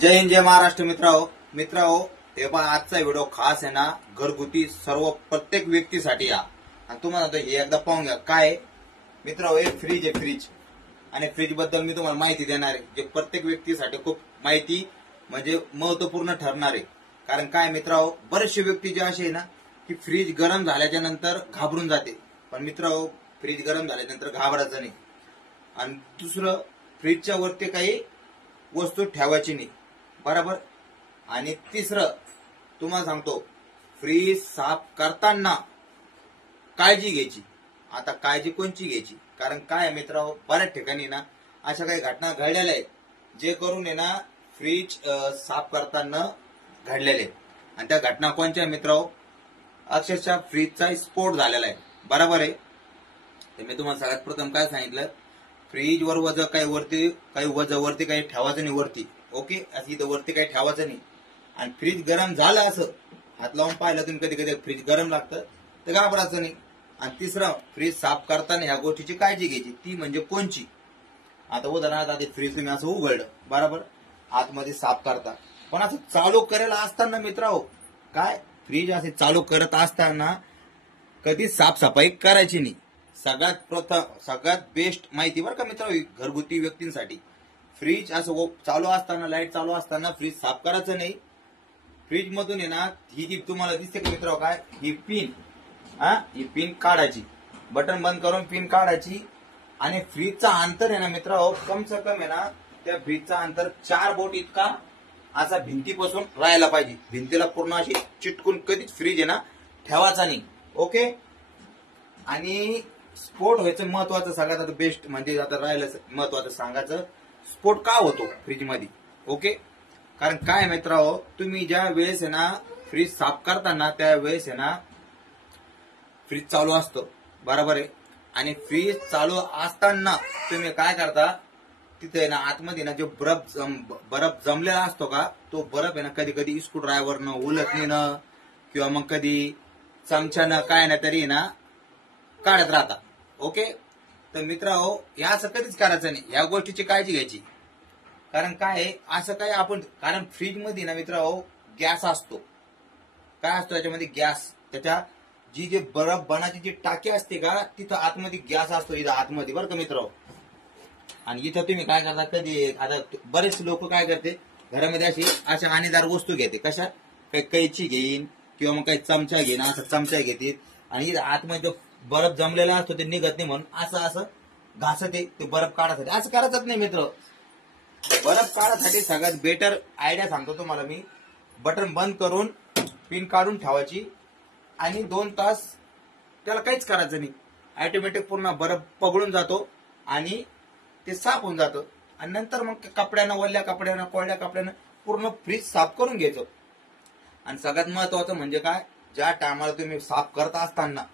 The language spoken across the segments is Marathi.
जय हिंद जय महाराष्ट्र मित्रांनो हे पण आजचा व्हिडिओ खास आहे ना घरगुती सर्व प्रत्येक व्यक्तीसाठी या आणि तुम्हाला हे एकदा पाहून घ्या काय मित्रांनो हे फ्रीज आहे फ्रीज आणि फ्रीज बद्दल मी तुम्हाला माहिती देणार आहे जे प्रत्येक व्यक्तीसाठी खूप माहिती म्हणजे महत्त्वपूर्ण ठरणार आहे। कारण काय मित्रांनो बरेचसे व्यक्ती जे असे आहे ना की फ्रीज गरम झाल्याच्या नंतर घाबरून जाते, पण मित्रांनो फ्रीज गरम झाल्याच्या नंतर घाबरायचं नाही। आणि दुसरं फ्रीजच्या वरती काही वस्तू ठेवायची नाही बरोबर। आणि तिसरं तुम्हाला सांगतो फ्रीज साफ करताना काळजी घ्यायची। आता काळजी कोणची घ्यायची कारण काय मित्रांनो बऱ्याच ठिकाणी ना अशा काही घटना घडलेल्या आहेत जे करून आहे ना फ्रीज साफ करताना घडलेले आहेत आणि त्या घटना कोणत्या मित्रांनो अक्षरशः फ्रीजचा स्फोट झालेला आहे बरोबर आहे। तर मी तुम्हाला सगळ्यात प्रथम काय सांगितलं फ्रीज वर वजन काही वरती काही ठेवायचं नाही वरती ओके असं इथं वरती काही ठेवायचं नाही। आणि फ्रीज गरम झालं असं हात लावून पाहिलं तुम्ही कधी कधी फ्रीज गरम लागतं तर घाबरायचं नाही। आणि तिसरं फ्रीज साफ करताना ह्या गोष्टीची काळजी घ्यायची ती म्हणजे कोणची। आता उदाहरणार्थ आधी फ्रीज तुम्ही असं उघडलं बरोबर आतमध्ये साफ करता, पण असं चालू करायला असताना मित्रांनो काय फ्रीज असे चालू करत असताना कधी साफसफाई करायची नाही। सगळ्यात बेस्ट माहिती बरं का मित्रांनो घरगुती व्यक्तींसाठी फ्रीज असं चालू असताना लाईट चालू असताना फ्रीज साफ करायचं नाही। फ्रीज मधून आहे ना ही जी तुम्हाला दिसते का मित्रांनो काय ही पिन काढायची, बटन बंद करून पिन काढायची आणि फ्रीजचा अंतर आहे ना मित्रांनो कम से कम आहे ना त्या फ्रीजचा अंतर 4 बोट इतका असा भिंतीपासून राहायला पाहिजे। भिंतीला पूर्ण अशी चिटकून कधीच फ्रीज आहे ना ठेवायचा नाही ओके। आणि स्फोट व्हायचं महत्वाचं सगळ्यात आता बेस्ट म्हणजे आता राहिलं महत्वाचं सांगायचं स्फोट का होतो फ्रीज मध्ये ओके। कारण काय मित्रांनो तुम्ही ज्या वेळेस आहे ना फ्रीज साफ करताना त्या वेळेस आहे ना फ्रीज चालू असतो बरोबर आहे आणि फ्रीज चालू असताना तुम्ही काय करता तिथे आहे ना आतमध्ये ना जो बर्फ जमलेला असतो का तो बर्फ आहे ना कधी कधी स्क्रू ड्रायव्हरनं उलटणीनं किंवा मग कधी चमच्यानं काय ना तरी ना काढत राहता ओके। तर मित्रांनो या असं कधीच करायचं नाही, या गोष्टीची काळजी घ्यायची। कारण काय असं काय आपण कारण फ्रीज मध्ये ना मित्रांनो गॅस असतो, काय असतो त्याच्यामध्ये गॅस त्याच्या जी बर्फ बनाची जी टाकी असते का तिथं आतमध्ये गॅस असतो इथं आतमध्ये बरं का मित्रांनो। आणि इथं तुम्ही काय करता कधी आता बरेच लोक काय करते घरामध्ये अशा हानीदार वस्तू घेते कशा काही कैची घेईन किंवा मग काही चमचा घेईन असं चमचा घेते आणि आतमध्ये जो बर्फ जमलेला असतो ते निघत नाही म्हणून असं घासत ते बर्फ काढायसाठी असं करायचंच नाही मित्र। बर्फ काढायसाठी सगळ्यात बेटर आयडिया सांगतो तुम्हाला मी, बटन बंद करून पिन काढून ठेवायची आणि 2 तास त्याला काहीच करायचं नाही, ऑटोमॅटिक पूर्ण बर्फ पगळून जातो आणि ते साफ होऊन जातं। आणि नंतर मग कपड्यानं वल्ल्या कपड्यानं कोरड्या कपड्यानं पूर्ण फ्रीज साफ करून घ्यायचं। आणि सगळ्यात महत्वाचं म्हणजे काय ज्या टायमाला तुम्ही साफ करत असताना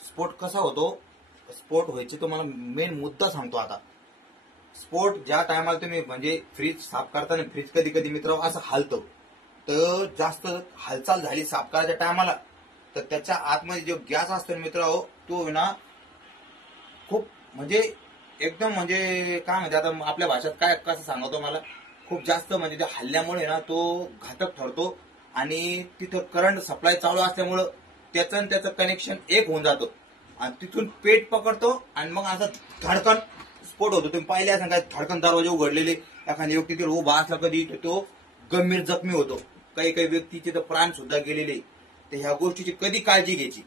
स्फोट कसा होतो स्फोट व्हायची तुम्हाला मेन मुद्दा सांगतो। आता स्फोट ज्या टायमाला तुम्ही म्हणजे फ्रीज साफ करताना फ्रीज कधी कधी मित्र असं हलतो तर जास्त हालचाल झाली साफ करायच्या टायमाला तर त्याच्या आतमध्ये जो गॅस असतो मित्र तो ना खूप म्हणजे एकदम म्हणजे काय म्हणते आता आपल्या भाषेत काय कसं सांगतो मला खूप जास्त म्हणजे त्या हल्ल्यामुळे ना तो घातक ठरतो आणि तिथं करंट सप्लाय चालू असल्यामुळं त्याचं आणि त्याचं कनेक्शन एक होऊन जातो आणि तिथून पेट पकडतो आणि मग असं धडकन स्फोट होतो। तुम्ही पाहिले असं काय धडकन दरवाजे उघडलेले एखाद्या व्यक्ती तिथे उभा असला कधी तो गंभीर जखमी होतो, काही व्यक्तीचे तर प्राण सुद्धा गेलेले। तर ह्या गोष्टीची कधी काळजी घ्यायची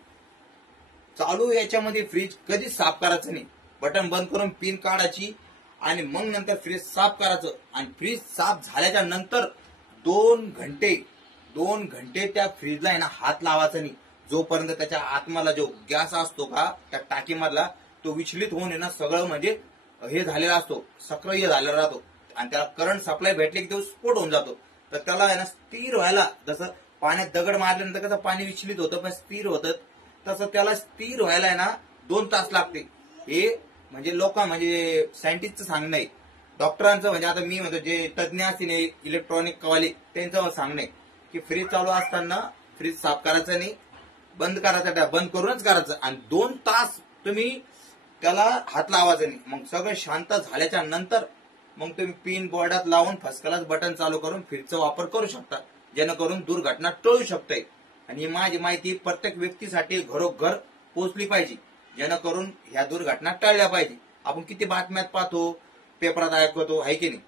चालू याच्यामध्ये फ्रीज कधी साफ करायचं नाही, बटन बंद करून पिन काढायची आणि मग नंतर फ्रीज साफ करायचं। आणि फ्रीज साफ झाल्याच्या नंतर 2 घंटे त्या फ्रीजला आहे ना हात लावायचा नाही जोपर्यंत त्याच्या आतमधला जो गॅस असतो का त्या टाकीमधला तो विचलित होऊन आहे ना सगळं म्हणजे हे झालेला असतो सक्रिय झालेला राहतो आणि त्याला करंट सप्लाय भेटले की तो स्फोट होऊन जातो। तर त्याला आहे ना स्थिर व्हायला जसं पाण्यात दगड मारल्यानंतर कसं पाणी विचलित होतं पण स्थिर होतं तसं त्याला स्थिर व्हायला आहे ना 2 तास लागते। हे म्हणजे म्हणजे सायंटिस्टचं सांगणं आहे, डॉक्टरांचं म्हणजे आता मी म्हणतो जे तज्ज्ञ असतील इलेक्ट्रॉनिक कवाले त्यांचं सांगणं आहे की फ्रीज चालू असताना फ्रीज साफ करायचं नाही, बंद करायचं बंद करूनच करायचं आणि 2 तास तुम्ही त्याला हात लावायचा नाही। मग सगळं शांत झाल्याच्या नंतर मग तुम्ही पिन बोर्डात लावून फर्स्ट क्लास बटन चालू करून फ्रीजचा वापर करू शकता, जेणेकरून दुर्घटना टळू शकते. आणि ही माझी माहिती प्रत्येक व्यक्तीसाठी घरोघर पोहोचली पाहिजे, जेणेकरून ह्या दुर्घटना टळल्या पाहिजे. आपण किती बातम्यात पाहतो, पेपरात ऐकतो, आहे की नाही.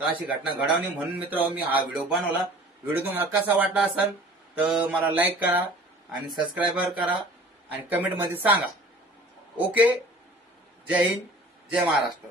तर अशी घटना घडवणे म्हणून मित्रांनो मी हा व्हिडिओ बनवला. व्हिडिओ तुम्हाला कसा वाटला असेल तर मला लाईक करा आणि सबस्क्राईबर करा आणि कमेंट मध्ये सांगा. ओके. जय हिंद, जय महाराष्ट्र.